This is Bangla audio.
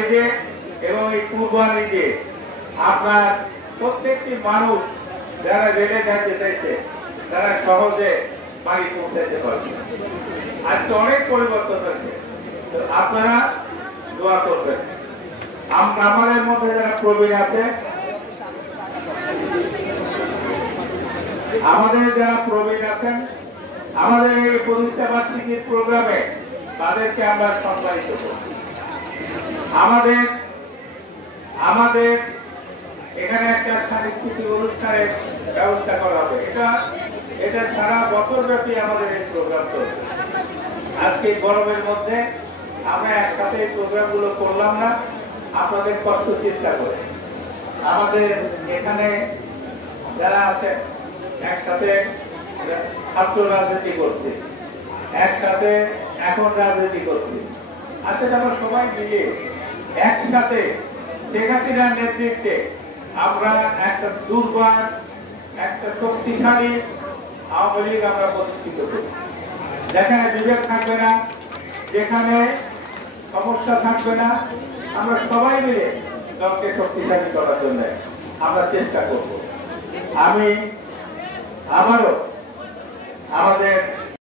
বাড়িতে এবং এই কুরবানিতে আপনার প্রত্যেকটি মানুষ যারা রেলে যেতে চাইছে তারা সহজে বাড়ি পৌঁছাতে পারবে। আজকে অনেক পরিবর্তন হয়েছে, আপনারা দোয়া করবেন। আমাদের মধ্যে যারা প্রবীণ আছে, আমাদের এই প্রতিষ্ঠা বার্ষিকীর প্রোগ্রামে তাদেরকে আমরা সম্মানিত করব। আমাদের এখানে একটা সাংস্কৃতিক অনুষ্ঠানের ব্যবস্থা করা হবে। এটা সারা বছর ব্যাপী আমাদের এই প্রোগ্রাম চলবে। আজকে গরমের মধ্যে আমরা একসাথে এই প্রোগ্রামগুলো করলাম না, আপনাদের কষ্ট চেষ্টা করে। আমাদের এখানে যারা আছে একসাথে ছাত্র রাজনীতি করছে, একসাথে এখন রাজনীতি করছে, আজকে আমরা সবাই মিলে একসাথে শেখ হাসিনার নেতৃত্বে আমরা একটা দুর্বার, একটা শক্তিশালী আওয়ামী লীগ আমরা প্রতিষ্ঠিত করি, যেখানে বিভেদ থাকবে না, যেখানে সমস্যা থাকবে না। আমরা সবাই মিলে দলকে শক্তিশালী করার জন্য আমরা চেষ্টা করব। আমি আবারও আমাদের